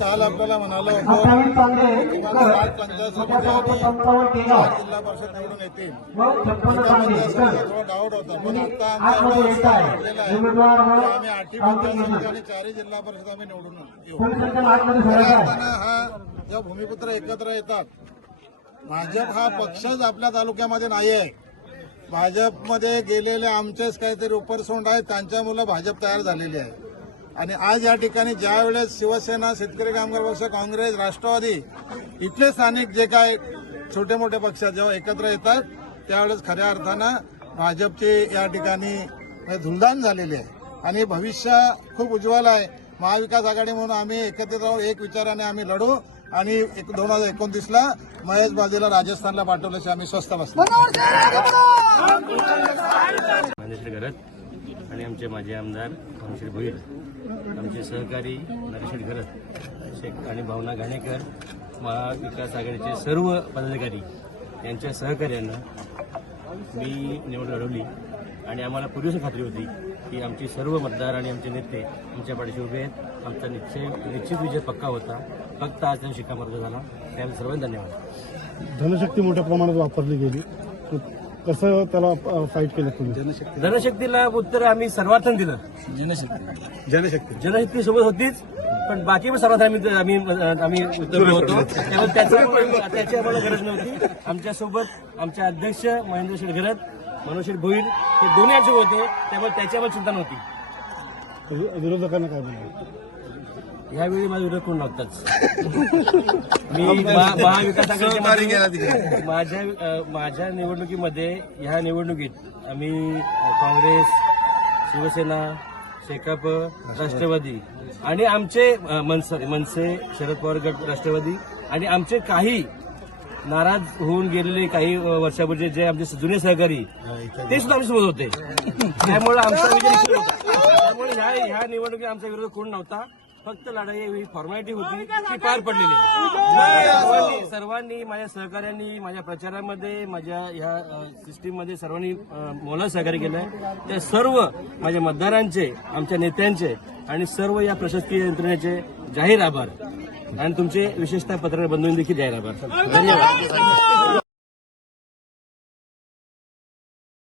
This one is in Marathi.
काल आपल्याला म्हणालो होतो पंचायत समिती जिल्हा परिषद निवडून येतील थोडा डाऊट होता, पण आता आमचा आम्ही 8 पंचायत समिती आणि 4 जिल्हा परिषद आम्ही निवडून येऊ. हा जेव्हा भूमिपुत्र एकत्र येतात, भाजप हा पक्षच आपल्या तालुक्यामध्ये नाही आहे. भाजपमध्ये गेलेले आमचेच काहीतरी उपरसोंड आहेत, त्यांच्यामुळे भाजप तयार झालेली आहे. आणि आज या ठिकाणी ज्या वेळेस शिवसेना, शेतकरी कामगार पक्ष, काँग्रेस, राष्ट्रवादी इथले स्थानिक जे काय छोटे मोठे पक्ष जेव्हा एकत्र येतात, त्यावेळेस खऱ्या अर्थानं भाजपची या ठिकाणी धुलदान झालेली आहे. आणि भविष्य खूप उज्ज्वल आहे. महाविकास आघाडी म्हणून आम्ही एकत्रित राहू, एक विचाराने आम्ही लढू आणि 2029ला महेश बाजीला राजस्थानला पाठवल्याचे आम्ही स्वस्थ बसतो. आणि आमचे माजी आमदार रामश्री भोईर, आमचे सहकारी नरेश घरत आणि भावना घाणेकर, महाविकास आघाडीचे सर्व पदाधिकारी यांच्या सहकार्यानं मी निवड लढवली. आणि आम्हाला पूर्वीच खात्री होती की आमची सर्व मतदार आणि आमचे नेते आमच्या पाठीशी उभे आहेत. आमचा निश्चित विजय पक्का होता. फक्त आज त्यांना शिक्कामोर्तब झाला. त्याला सर्वांना धन्यवाद. धनशक्ती मोठ्या प्रमाणात वापरली गेली, कसं त्याला फाईट केलं तुम्ही? धनशक्तीला उत्तर आम्ही सर्वार्थन दिलं. जनशक्ती सोबत होतीच, पण बाकी पण सर्वात आम्ही उतरलो होतो. त्यामुळे त्याची आम्हाला गरज नव्हती. आमच्यासोबत आमचे अध्यक्ष महेंद्र शेठघरत, मनोज शेठ भोईर हे दोन्ही आमचे होते. त्यामुळे त्याची आम्हाला चिंता नव्हती. विरोधकांना काय म्हणणार? ह्यावेळी माझा विरोध करून लागताच. मी महाविकास आघाडीच्या माझ्या निवडणुकीमध्ये ह्या निवडणुकीत आम्ही काँग्रेस, शिवसेना, शेकाप, राष्ट्रवादी आणि आमचे मनसे, शरद पवार गट, राष्ट्रवादी आणि आमचे काही नाराज होऊन गेलेले काही वर्षापूर्वीचे जे आमचे जुने सहकारी ते सुद्धा आमच्यासोबत होते. त्यामुळे आमचा विजय निश्चित होता. त्यामुळे ह्या निवडणुकीत आमचा विरोध कोण नव्हता. फक्त लढाई ही फॉर्मॅलिटी होती ती पार पडलेली. सर्वांनी माझ्या सहकार्यांनी माझ्या प्रचारामध्ये माझ्या ह्या सिस्टीममध्ये सर्वांनी मोलाचं सहकार्य केलंय. त्या सर्व माझ्या मतदारांचे, आमच्या नेत्यांचे आणि सर्व या प्रशासकीय यंत्रणेचे जाहीर आभार आणि तुमचे विशेषतः पत्रकार बंधूंनी देखील जाहीर आभार. धन्यवाद.